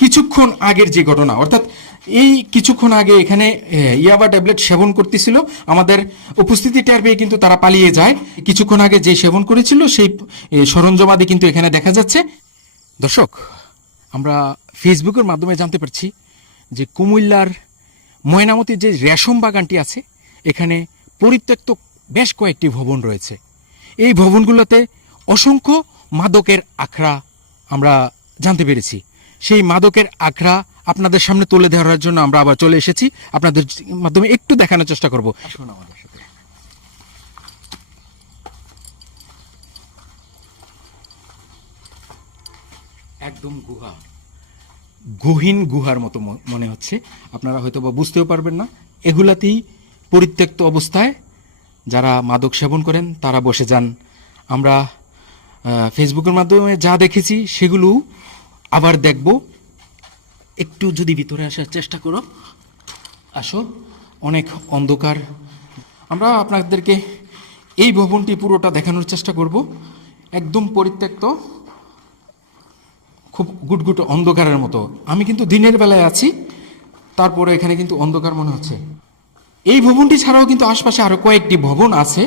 কিছুক্ষণ আগের যে ঘটনা, অর্থাৎ এই কিছুক্ষণ আগে এখানে ইয়াবা ট্যাবলেট সেবন করতেছিল, আমাদের উপস্থিতি টের পেয়ে কিন্তু তারা পালিয়ে যায়। কিছুক্ষণ আগে যে সেবন করেছিল সেই সরঞ্জামাদি কিন্তু এখানে দেখা যাচ্ছে। দর্শক, আমরা ফেসবুকের মাধ্যমে জানতে পারছি যে কুমিল্লার ময়নামতির যে রেশম বাগানটি আছে, এখানে পরিত্যক্ত বেশ কয়েকটি ভবন রয়েছে। এই ভবনগুলোতে অসংখ্য মাদকের আখড়া আমরা জানতে পেরেছি। সেই মাদকের আখড়া আপনাদের সামনে তুলে ধরার জন্য আমরা আবার চলে এসেছি, আপনাদের মাধ্যমে একটু দেখানোর চেষ্টা করব। আসুন আমাদের সাথে। একদম গহীন গুহার মতো মনে হচ্ছে, আপনারা হয়তো বা বুঝতেও পারবেন না। এগুলাতেই পরিত্যক্ত অবস্থায় যারা মাদক সেবন করেন তারা বসে যান। আমরা ফেসবুকের মাধ্যমে যা দেখেছি সেগুলো আবার দেখব। একটু যদি ভিতরে আসার চেষ্টা করো, আসো। অনেক অন্ধকার। আমরা আপনাদেরকে এই ভবনটি পুরোটা দেখানোর চেষ্টা করব। একদম পরিত্যক্ত, খুব গুটগুট অন্ধকারের মতো। আমি কিন্তু দিনের বেলায় আছি, তারপরে এখানে কিন্তু অন্ধকার মনে হচ্ছে। এই ভবনটি ছাড়াও কিন্তু আশপাশে আরো কয়েকটি ভবন আছে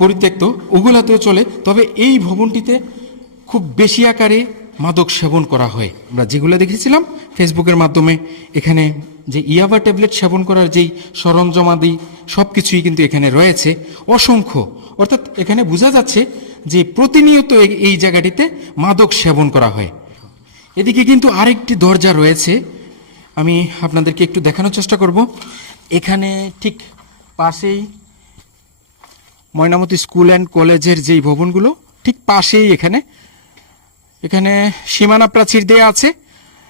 পরিত্যক্ত, ওগুলাতেও চলে। তবে এই ভবনটিতে খুব বেশি আকারে মাদক সেবন করা হয়। আমরা যেগুলো দেখেছিলাম ফেসবুকের মাধ্যমে, এখানে যে ইয়াবা ট্যাবলেট সেবন করার যেই সরঞ্জামাদি সব কিছুই কিন্তু এখানে রয়েছে অসংখ্য। অর্থাৎ এখানে বোঝা যাচ্ছে যে প্রতিনিয়ত এই জায়গাটিতে মাদক সেবন করা হয়। এদিকে কিন্তু আরেকটি দরজা রয়েছে, আমি আপনাদেরকে একটু দেখানোর চেষ্টা করব। এখানে ঠিক পাশেই ময়নামতি স্কুল অ্যান্ড কলেজের যেই ভবনগুলো, ঠিক পাশেই এখানে এখানে সীমানা প্রাচীর দেয়া আছে।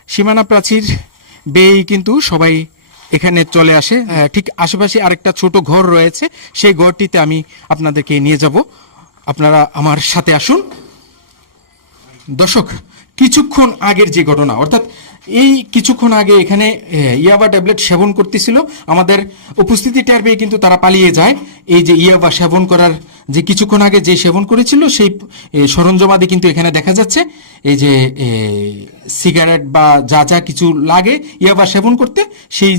সীমানা প্রাচীর বেয়েই কিন্তু সবাই এখানে চলে আসে। ঠিক আশেপাশে আরেকটা ছোট ঘর রয়েছে, সেই ঘরটিতে আমি আপনাদেরকে নিয়ে যাব। আপনারা আমার সাথে আসুন। দর্শক, কিছুক্ষণ আগের যে ঘটনা, অর্থাৎ এই কিছুক্ষণ আগে এখানে ইয়াবা ট্যাবলেট সেবন করতেছিল, আমাদের উপস্থিতি টের পেয়ে কিন্তু তারা পালিয়ে যায়। এই যে ইয়াবা সেবন করার যে কিছুক্ষণ আগে যে সেবন করেছিল সেই সরঞ্জামাদি কিন্তু এখানে দেখা যাচ্ছে। এই যে সিগারেট বা যা যা কিছু লাগে ইয়াবা সেবন করতে, সেই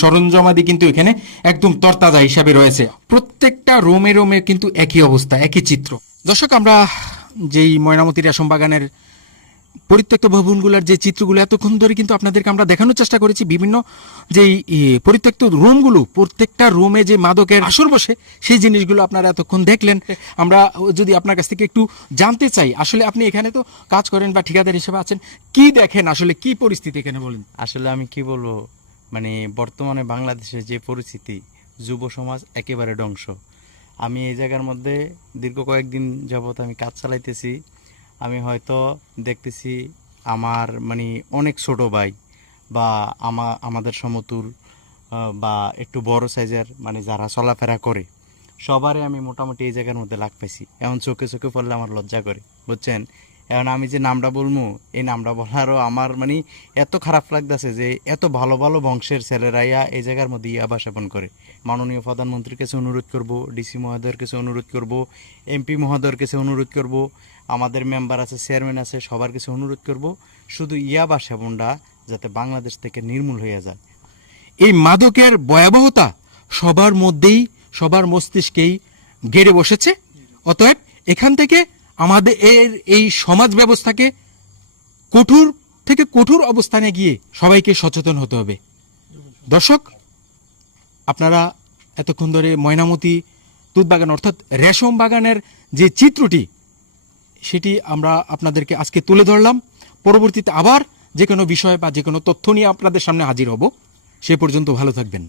সরঞ্জামাদি কিন্তু এখানে একদম তরতাজা হিসাবে রয়েছে। প্রত্যেকটা রোমে রোমে কিন্তু একই অবস্থা, একই চিত্র। দর্শক, আমরা যেই ময়নামতি রেশম বাগানের পরিত্যক্ত ভবনগুলোর যে চিত্রগুলো এতক্ষণ ধরে কিন্তু আপনাদেরকে আমরা দেখানোর চেষ্টা করেছি, বিভিন্ন যেই পরিত্যক্ত রুমগুলো, প্রত্যেকটা রুমে যে মাদকের আসর বসে সেই জিনিসগুলো আপনারা এতক্ষণ দেখলেন। আমরা যদি আপনার কাছ থেকে একটু জানতে চাই, আসলে আপনি এখানে তো কাজ করেন বা ঠিকাদার হিসেবে আছেন, কি দেখেন, আসলে কি পরিস্থিতি এখানে বলেন? আসলে আমি কি বলবো, মানে বর্তমানে বাংলাদেশের যে পরিস্থিতি, যুব সমাজ একেবারে ধ্বংস। আমি এই জায়গার মধ্যে দীর্ঘ কয়েকদিন যাবত আমি কাজ চালাইতেছি। আমি হয়তো দেখতেছি আমার মানে অনেক ছোট ভাই বা আমাদের সমতুল বা একটু বড় সাইজের মানে যারা চলাফেরা করে, সবারই আমি মোটামুটি এই জায়গার মধ্যে লাগ পাইছি। এখন চোখে চোখে পড়লে আমার লজ্জা করে, বুঝছেন। এখন আমি যে নামটা বলবো, এই নামটা বলারও আমার মানে এত খারাপ লাগতেছে যে এত ভালো ভালো বংশের ছেলেরাইয়া এই জায়গার মধ্যে ইয়াবা সেবন করে। মাননীয় প্রধানমন্ত্রীর কাছে অনুরোধ করব, ডিসি মহোদয়ের কাছে অনুরোধ করব, এমপি মহোদয়ের কাছে অনুরোধ করব, আমাদের মেম্বার আছে, চেয়ারম্যান আছে, সবার কাছে অনুরোধ করব, শুধু ইয়াবা সেবনটা যাতে বাংলাদেশ থেকে নির্মূল হয়ে যায়। এই মাদকের ভয়াবহতা সবার মধ্যেই, সবার মস্তিষ্কেই গেড়ে বসেছে। অতএব এখান থেকে আমাদের এই সমাজ ব্যবস্থাকে কঠোর থেকে কঠোর অবস্থানে গিয়ে সবাইকে সচেতন হতে হবে। দর্শক, আপনারা এতক্ষণ ধরে ময়নামতি তুঁত বাগান অর্থাৎ রেশম বাগানের যে চিত্রটি, সেটি আমরা আপনাদেরকে আজকে তুলে ধরলাম। পরবর্তীতে আবার যে কোনো বিষয় বা যে কোনো তথ্য নিয়ে আপনাদের সামনে হাজির হব। সে পর্যন্ত ভালো থাকবেন।